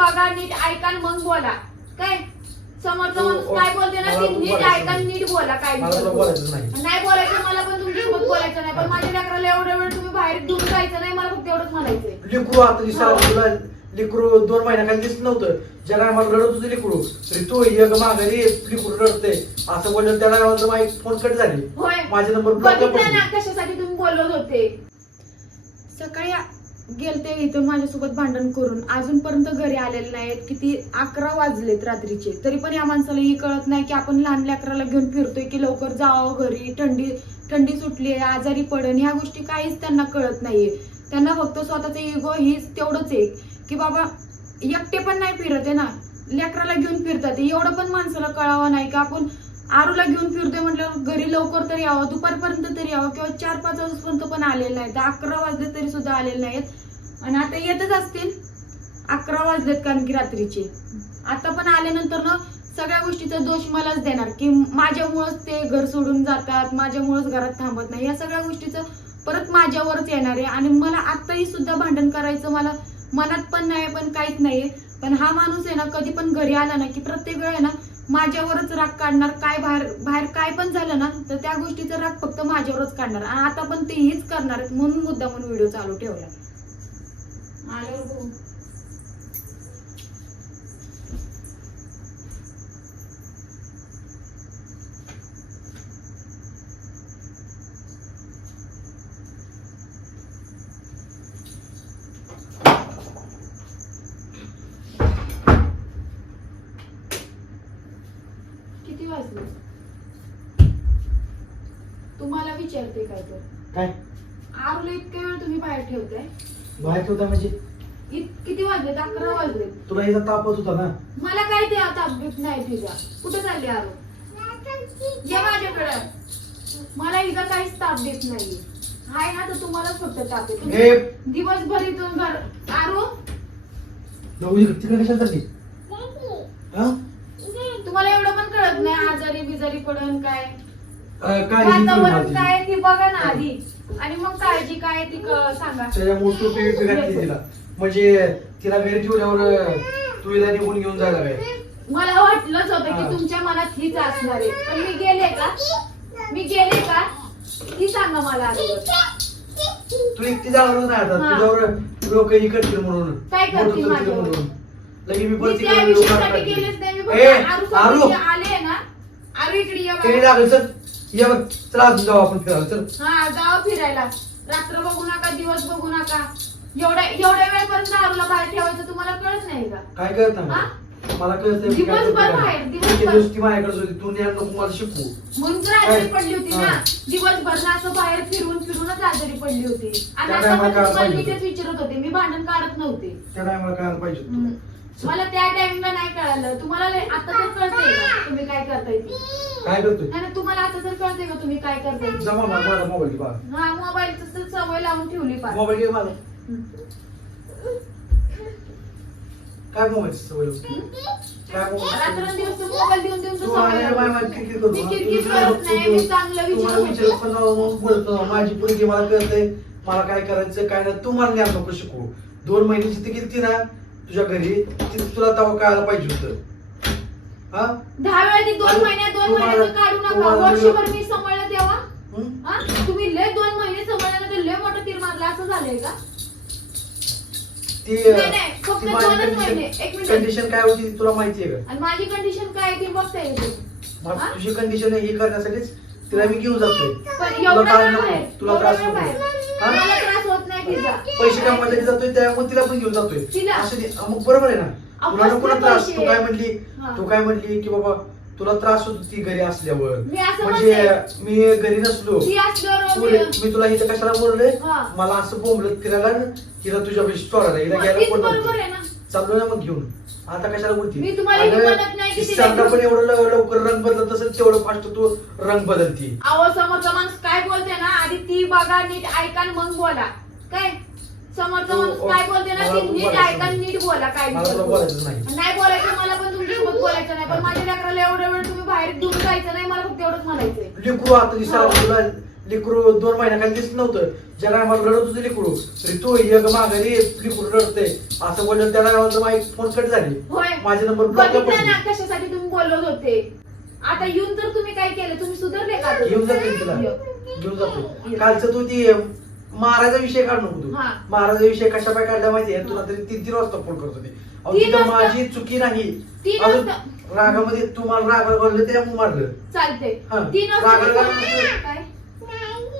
बघा नीट ऐका मग बोला. काय? माणूस काय बोलते ना मला ती नीट ऐका. नीट बोला काय मला नाही. बोलायचं मला पण तुमच्यासोबत बोलायचं नाही. पण माझ्या लेकराला एवढा वेळ तुम्ही बाहेर घेऊन जायचं नाही मला फक्त एवढंच म्हणायचंय. लिकरू आता दिसा. तुला लिकरू दोन महिन्याखाली दिसत नव्हतं. ज्या टायमाला रडत होतं लिकरू. तरी तो एक माघारी लिकरू रडते असं बोललं त्या टायमाला माझी फोन कट झाली. होय. माझे नंबर कशासाठी तुम्ही बोलत होते. सकाळी गेलते इथून माझ्यासोबत भांडण करून. अजूनपर्यंत घरी आलेले नाहीत. किती अकरा वाजलेत रात्रीचे. तरी पण या माणसाला ही कळत नाही की आपण लहान लेकराला घेऊन फिरतोय की लवकर जावं घरी. थंडी थंडी सुटली आहे आजारी पडन. ह्या गोष्टी काहीच त्यांना कळत नाहीये. त्यांना फक्त स्वतःचं इगो हीच तेवढंच आहे की बाबा एकटे पण नाही फिरत आहे ना. लेकराला घेऊन फिरतात. एवढं पण माणसाला कळावं नाही की आपण आरूला घेऊन फिरतोय म्हटलं घरी लवकर तरी यावं दुपारपर्यंत तरी यावं किंवा चार पाच वाजपर्यंत पण आलेले नाहीत अकरा वाजले तरी सुद्धा आलेले नाहीत. आणि आता येतच असतील. अकरा वाजलेत कारण की रात्रीचे. आता पण आल्यानंतर ना सगळ्या गोष्टीचा दोष मलाच देणार की माझ्यामुळंच ते घर सोडून जातात माझ्यामुळंच घरात थांबत नाही. या सगळ्या गोष्टीचं परत माझ्यावरच येणार आहे. आणि मला आत्ताही सुद्धा भांडण करायचं मला मनात पण नाही पण काहीच नाही पण हा माणूस आहे ना कधी पण घरी आला ना की प्रत्येक वेळ आहे ना माझ्यावरच राग काढणार काय बाहेर बाहेर काय पण झालं ना तर त्या गोष्टीचा राग फक्त माझ्यावरच काढणार. आणि आता पण ते हीच करणार आहेत म्हणून मुद्दा म्हणून व्हिडिओ चालू ठेवला. आल्यावर हो बघू. किती वाजले तुम्हाला विचारते काय तर. काय? आरूला इतक्या वेळ तुम्ही बाहेर ठेवताय? बाहेर होता म्हणजे? इत- किती वाजलेत? अकरा वाजलेत. तुला इथं तापत होता ना? मला काय ते आता अपडेट नाही तुझा कुठे चालली आरू ये माझ्याकडं. मला इथं काहीच ताप देत नाही हाय ना तर तुम्हालाच फक्त ताप आहे हे दिवसभर इथून घर आरू? तिकडे हा? तुम्हाला एवढं कळत नाही आजारी बिजारी पडन काय? अं, काय वातावरण माझी. काय आहे ती बघा ना आधी. आणि मग काळजी काय ती क- सांगा. त्याच्यामुळे तू पी घातली तिला. म्हणजे तिला घरी ठेवल्यावर तू हिला निघून घेऊन जायला काय मला वाटलंच होतं हा. की तुमच्या मनात हीच असणार आहे. पण मी गेले का? मी गेले का? ही सांगा मला अगोदर तू एकटी जाणार नाही आता. हा. तुझ्यावर लोक हे करतील म्हणून. काय करतील मोठं करतील माझ्यावर? म्हणून. लगे मी मी परत त्या विषयासाठी गेलेच नाही. मी आरू आले आरू इकडे ये तरी बघा. लागलं चल ये बघ चला अजून जाऊ आपण फिरायला चल हा जावा फिरायला रात्र बघू नका दिवस बघू नका एवढ्या एवढ्या वेळपर्यंत आरूला बाहेर ठेवायचं तुम्हाला कळत नाही का काय नाही हा? मला. कळत नाही मी काय दिवसभर करतो बाहेर, काय. दिवसभर. इतके दिवस ती माझ्याकडे होती तू ज्ञान नको मला शिकवू म्हणून तर आजारी काय? पडली होती ना हा. दिवसभर ना असं बाहेर फिरून फिरूनच आजारी पडली होती आणि त्या आता टायमाला पण काय तुम्हाला मी पाहिजे तेच विचारत होते मी भांडण काढत नव्हते त्या टायमाला कळायला पाहिजे होतं. हम्म. मला त्या टाइमला नाही कळालं तुम्हाला आता तर कळतंय का तुम्ही काय करताय ते काय करतोय नाही नाही, तुम्हाला आता तर कळतंय का तुम्ही काय करताय ते? जमा मला माझा मोबाईल हा मोबाईलच तर सवय लावून ठेवली पार मोबाईल घे हम्म. काय मोबाईल सवय लावली? काय मोबाईल रात्रंदिवस तो मोबाईल देऊन देऊन तो तू सवय आलेला बाय लावली. माझी किरकिर करतो मी ना. किरकिर तू करत नाही, मी चांगलं तुम्हाला विचारत विचारत होते. पण नाही, मग बोलतो माझी पोरगी मला कळतंय मला काय करायचं काय नाही तू मला ज्ञान नको शिकू दोन महिन्याची ती गेलती ना तुझ्या घरी ती तुला तेव्हा कळायला पाहिजे होतं. हा? दहा वेळा ती दोन आणि महिन्यात दोन तुम्हाला- महिन्याचं काढू नका. तुम्हाला- वर्षभर मी सांभाळलं तेव्हा. हं? हा? तुम्ही लय दोन महिने लय मोठं तीर मारला. असं झालंय का? ती नाही, नाही, फक्त ती माझी दोनच महिने. एक कंडिशन मिनिट. कंडिशन काय होती ती तुला माहिती आहे का? आणि माझी कंडिशन काय आहे ती बघता येते मग? तुझी कंडिशन हे करण्यासाठीच तिला मी घेऊन जातोय. पण तुला त्रास वेळ नको. बाहेर? तुला एवढा त्रास वेळ नको. बाहेर? हा? मला त्रास होत नाही तिचा पैसे कमवायसाठी जातोय त्यामुळे तिला पण घेऊन जातोय. तिला? असं. मग बरोबर आहे ना? तुला नको त्रास? तू काय म्हणली. तू काय म्हणली की बाबा तुला त्रास होतो ती घरी असल्यावर. म्हणजे. मी घरी नसलो. मी- तुला इथं कशाला बोलले. मला असं बोंबलत फिरायला हिला तुझ्या पैसे चोरायला. हिला मग घ्यायला चाललो ना. मग घेऊन. आता कशाला बोलती? तिला सांगा पण एवढं लव- लवकर रंग बदलत असेल तेवढं फास्ट तू रंग बदलती. अहो समोरचा माणूस काय बोलते ना? आधी ती बघा नीट ऐका मग बोला. काय समोरचा माणूस. काय बोलते ना मला ती नीट ऐका. नीट बोला काय मला. बोलायचं नाही नाही बोलायचं मला पण तुमच्यासोबत बोलायचं नाही पण माझ्या लेकराला एवढ्या वेळ तुम्ही बाहेर घेऊन जायचं नाही मला फक्त एवढंच म्हणायचंय लिकरू आता. तुला लेकरू दोन महिन्याखाली दिसत नव्हतं ज्या टायमाला रडत होतं लेकरू तरी तो एक माघारी लेकरू रडते असं बोललं त्या टायमाला माझी फोन कट झाली होय माझे नंबर ब्लॉक बघितलं ना कशासाठी तुम्ही बोलत होते आता येऊन तर तुम्ही काय केलं तुम्ही सुधारले का आता? घेऊन जाते तुला. घेऊन जातो कालचं तू ती महाराजा विषय काढ नको तू. हा. महाराजा विषय कशा पाय काढला माहितीये? तुला तरी तीन तीन वाजता फोन करतो ते अहो, तीन तिथं वाजता? माझी चुकी नाही. तीन अजून वाजता? रागामध्ये तुम्हाला रागा बोलले त्यामुळे मारलं. चालते हा. तीन रागाला वाजता काय काय?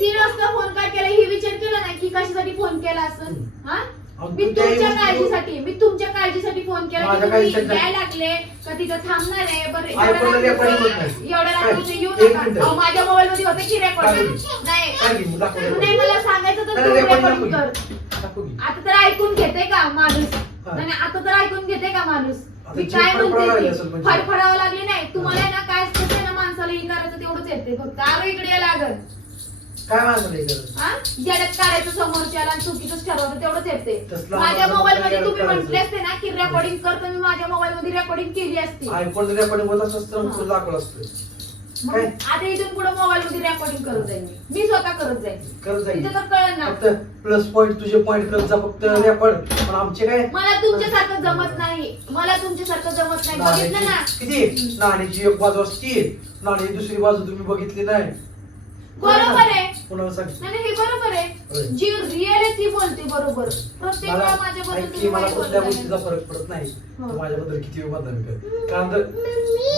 तीन वाजता फोन काय केला? हे विचार केला नाही की कशासाठी फोन केला असं? हम्म. हा? मी तुमच्या काळजीसाठी मी तुमच्या काळजीसाठी फोन केला की तुम्ही. यायला लागले का तिथं थांबणार आहे बरं एवढ्या? रात्री येऊ नका माझ्या मोबाईल मध्ये होते की रेकॉर्डिंग काय? नाही मला सांगायचं तर रेकॉर्डिंग नको कर. आता तर ऐकून घेते का माणूस. नाही आता तर ऐकून घेते का माणूस मी काय म्हणते? म्हणजे. फडफडावं लागली नाही तुम्हाला ना काय ना माणसाला हे करायचं तेवढंच येते फक्त आरो इकडे या लागत काय नाही करत हा? जडत काढायचं समोरच्याला आणि चुकीचंच ठरवतं तेवढंच येते. तसलं माझ्या आम्हाला मोबाईल मध्ये तुम्ही. म्हटले असते ना की रेकॉर्डिंग करतो मी माझ्या मोबाईल मध्ये रेकॉर्डिंग केली असती. आयफोन जर रेकॉर्डिंग होत? असतं तर मग तुला दाखवलं असतं. मग काय? आता इथून पुढे मोबाईल मध्ये रेकॉर्डिंग करत जाईल मी. मी स्वतः करत जाईल करत जाईल तिथं तर कळलं ना. फक्त प्लस पॉईंट तुझे पॉईंट करत जा फक्त रेकॉर्ड पण आमचे काय? मला तुमच्यासारखं जमत नाही. मला तुमच्यासारखं जमत नाही. बघितलं ना? नाण्याची- किती? नाण्याची एक बाजू असते. नाण्याची दुसरी बाजू तुम्ही बघितली नाही. बरोबर आहे. पुन्हा सांग नाही नाही, हे बरोबर होय. आहे जी रिअल आहे ती बोलते बरोबर. प्रत्येक मला वेळा माझ्याबद्दल ऐक की तुम्ही मला वाईट कुठल्या बोलताय. गोष्टीचा फरक पडत नाही. हो. माझ्याबद्दल किती बदनामी कर कारण तर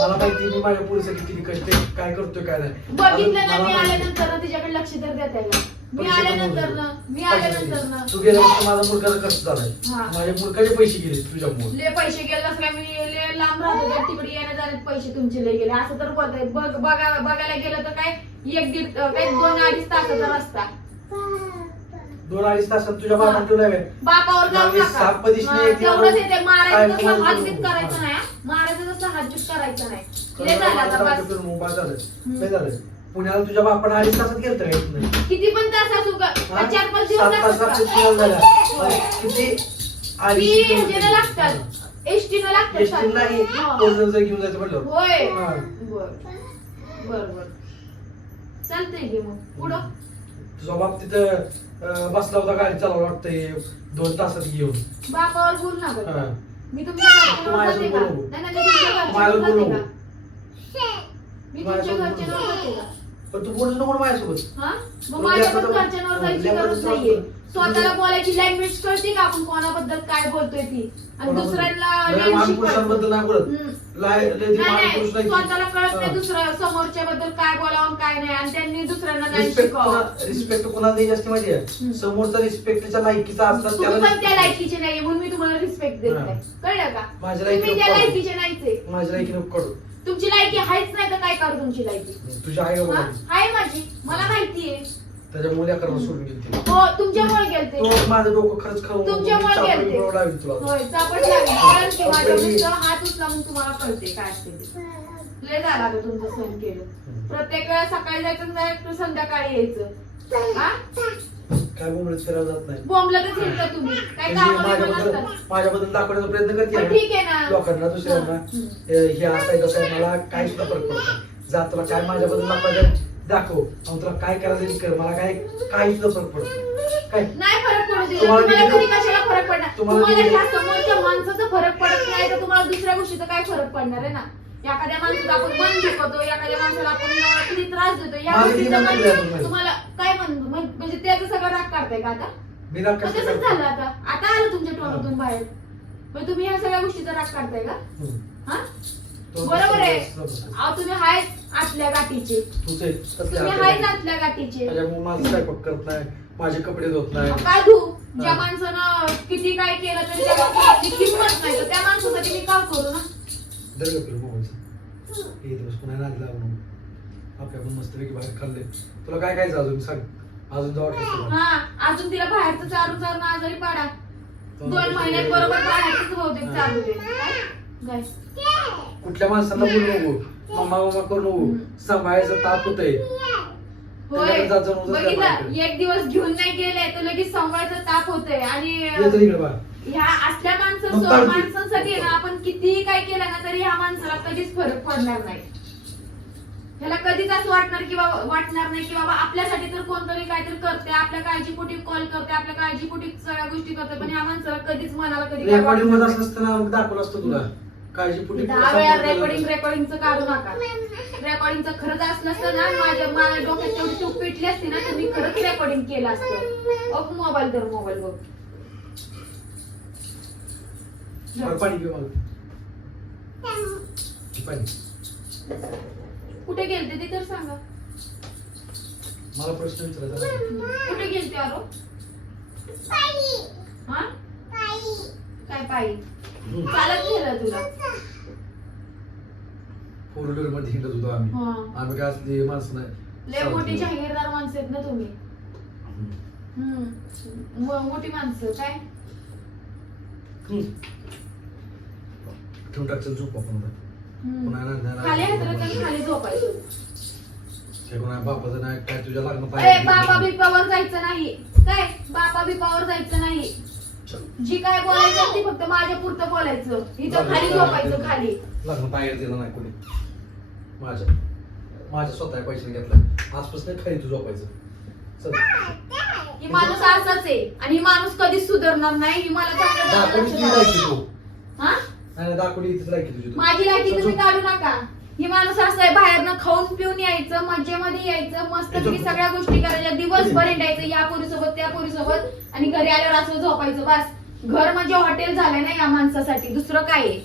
मला माहिती मी माझ्या पुढीसाठी किती कष्ट आहे, काय करतोय काय नाही. बघितलं ना मला मी माहिती. आल्यानंतर ना तिच्याकडे लक्ष तर देता येईल मी आल्यानंतर. ना मी आल्यानंतर ना. तू गेल्यानंतर माझा मुलगा कष्ट झालाय. हा. माझ्या मुलगाचे पैसे गेले तुझ्यामुळे. ले पैसे गेले काय मी ले लांब राहत होते तिकडे येण्या जाण्यात पैसे तुमचे लय गेले. असं तर बोलताय बघ बघा बघायला गेलं तर काय? एक दीड काय दोन अडीच तासाचा रस्ता दोन अडीच तासात तुझ्या बाबा काय? बापावर जाऊ नका पदिशनी हा, येते तेवढंच येते काय तसं? करायचं हा. नाही हा. मारायचं तसं करायचं नाही झालं आता बस झालं. काय झालं पुण्याला तुझ्या बापानं अडीच तासात गेलं काय इथनं? किती पण तास असू का हा? चार पाच दिवस सात लागतात तासात का? पुण्याला झाल्या. आणि किती ती ह्याच्यानं लागतात लागतात एसटी नाही हा. जर घेऊन जायचं म्हटलं होय हा. बर बर बर चालतंय की मग पुढं तुझा बाप तिथं अं, बसला होता गाडी चालवायला वाटतंय दोन तासात घेऊन बापावर बोल ना हा. मी तुमच्या घरच्यांवर माझ्यासोबत बोलते का बोलू. नाही नाही मी तुमच्या माझ्यासोबत घरच्यांवर बोलते बोलू. का मी तुमच्या माझ्यासोबत घरच्यांवर बोलू. बोलते का पण तू बोलू नको ना माझ्यासोबत हा मग माझ्या पण घरच्यांवर गरज नाहीये. स्वतःला बोलायची लँग्वेज कळते का आपण कोणाबद्दल काय बोलतोय ती आणि कोणाबद्दल? दुसऱ्यांना लय ज्ञान महान शिकवायचं. पुरुषांबद्दल नाही बोलत हम्म. लय- लय ती नाही महान नाही पुरुष नाही स्वतःला कळत नाही हा. दुसऱ्या समोरच्या बद्दल काय बोलावं आणि काय नाही आणि त्यांनी दुसऱ्यांना नाही रिस्पेक्ट शिकवावं रिस्पेक्ट कोणाला द्यायची असते माहिती हम्म. आहे समोरचा रिस्पेक्ट त्याच्या लायकीचा असतात तुम्ही पण त्या लायकीचे नाही म्हणून मी तुम्हाला रिस्पेक्ट देत हा. नाही कळलं का माझ्या तुम्ही लायकीला त्या पडू. लायकीचे नाहीच. माझ्या लायकी नको करू तुमची लायकी आहेच नाही तर काय करू तुमची लायकी? तुझ्या आई हा? आहे. माझी. मला माहितीये त्याच्यामुळे लेकरांना सोडून गेली हो तुमच्यामुळे गेलते. तो माझं डोकं खरंच खाऊ तुमच्यामुळे गेलते. तुला होय चापट लागली कारण की माझ्या हात उचला म्हणून तुम्हाला कळते काय असते ते. लय झाला ग तुमचं सण केलं. प्रत्येक वेळा सकाळी जायचं आणि direct संध्याकाळी यायचं. हा? काय बोंबलत फिरायला जात नाही. बोंबलतच फिरता तुम्ही. काय म्हणजे कामाला पण माझ्याबद्दल नसतात माझ्याबद्दल दाखवण्याचा प्रयत्न करते पण आहे ना. लोकांना दुसऱ्यांना. हे. हे असं आहे तसं आहे मला काही सुद्धा फरक पडत जा तुला काय माझ्याबद्दल दाखवायचं दाखव. मग तुला काय करायचं ते कर. मला काय काही सुद्धा फरक पडत. काय? नाही फरक पडू दिला तुम्हाला तुम्हाला किती- तरी कशाला फरक पडणार? तुम्हाला तुम्हाला किती- ह्या समोरच्या माणसाचा फरक पडत नाही तर तुम्हाला दुसऱ्या गोष्टीचा काय फरक पडणार आहे ना? एखाद्या माणसाला आपण मन दुखवतो एखाद्या माणसाला आपण अं, किती त्रास देतो या माझं गोष्टीचा दुखलं तुम्हाला? तुम्हाला काय म्हण म्हण- म्हणजे त्याचं सगळं राग काढताय का आता? मी राग मग? झालं आता. आता आलं तुमच्या बाहेर. मग तुम्ही ह्या सगळ्या गोष्टीचा राग काढताय का. हा. तो बरोबर आहे. अहो तुम्ही आतल्या गाठीचे. तुम्ही आतल्या गाठीचे? माझं स्वयंपाक करत नाही. माझे कपडे धुत नाही. काय धू ज्या हा. माणसानं किती काय केलं तरी त्या माणसाची किंमत नाही. तर त्या माणसासाठी मी का करू ना. दर हे दिवस पुन्हा आपल्या पण मस्तपैकी बाहेर खाल्ले. तुला काय खायचं अजून? सांग. अजून जाऊ वाटतं हा अजून तिला बाहेरचं चालू चालून आजारी पाडा. दोन महिन्यात बरोबर बाहेरच बहुतेक चालू दे काय? काय? कुठल्या माणसाला बोलू नको? मम्मा मम्मा करू नको. सांभाळायचं ताप काय बघितलं एक दिवस घेऊन नाही गेले तर लगेच सांभाळायचं ताप होतंय. आणि ह्या असल्या माणसं मग सो- काढ. माणसांसाठी ना आपण कितीही काय केलं ना तरी ह्या माणसाला कधीच फरक पडणार नाही. ह्याला कधीच असं वाटणार की बाबा वाटणार नाही की बाबा आपल्यासाठी तर कोणतरी काहीतरी करते आपल्या काळजीपोटी कॉल करते आपल्या काळजीपोटी सगळ्या गोष्टी करते पण ह्या माणसाला कधीच मनाला कधी काय रेकॉर्डिंग वाटणार मध्ये असलं असतं ना मग दाखवलं असतं तुला. दहा वेळा रेकॉर्डिंग रेकॉर्डिंगचं काढू नका. रेकॉर्डिंगचं खरंच असलं असतं ना माझ्या माझ्या डोक्यात तेवढी तूप पेटली असती ना तर मी खरंच रेकॉर्डिंग केलं असतं. बघ मोबाईल तर मोबाईल बघ. पाणी पिऊ मला पाणी कुठे गेलते ते तर सांगा मला प्रश्न विचारायचा. कुठे गेलते अरो हा काय पायी. चालत गेलं तुला फोर व्हीलरमध्ये हिंडत होतो आम्ही हा. आम्ही काय असली माणसं नाही लय मोठी जहागीरदार माणसं आहेत ना तुम्ही हम्म. हम्म. म- मोठी माणसं काय हम्म. ठेवून टाकचं झोप आपण. पुन्हा येणार नाही. खाली हातरायचं आणि खाली झोपायचं. हे कोणा बापाचं नाही काय तुझ्या लग्न ए बाबा बिपावर जायचं नाही. काय? बाबा बिपावर जायचं नाही. जी काय बोलायचं ती फक्त माझ्या पुरतं बोलायचं. इथं खाली झोपायचं खाली. लग्न पाहायला दिलं नाही कोणी. माझ्या माझ्या स्वतः पैसे घेतला. आजपासून खाली तू झोपायचं. चल. ही माणूस असाच आहे. आणि ही माणूस कधीच सुधारणार नाही. ही मला चांगलं तू. हा? नाही नाही, दाखवली इथेच लायकी तुझी तू. माझी लायकी तुम्ही. काढू नका ही माणूस असं आहे बाहेरनं खाऊन पिऊन यायचं मजेमध्ये यायचं मस्त हे झोप. सगळ्या गोष्टी करायच्या दिवसभर हिंडायचं या पोरीसोबत त्या पोरीसोबत आणि घरी आल्यावर असं झोपायचं बस घर म्हणजे हॉटेल झालं नाही या माणसासाठी दुसरं काय आहे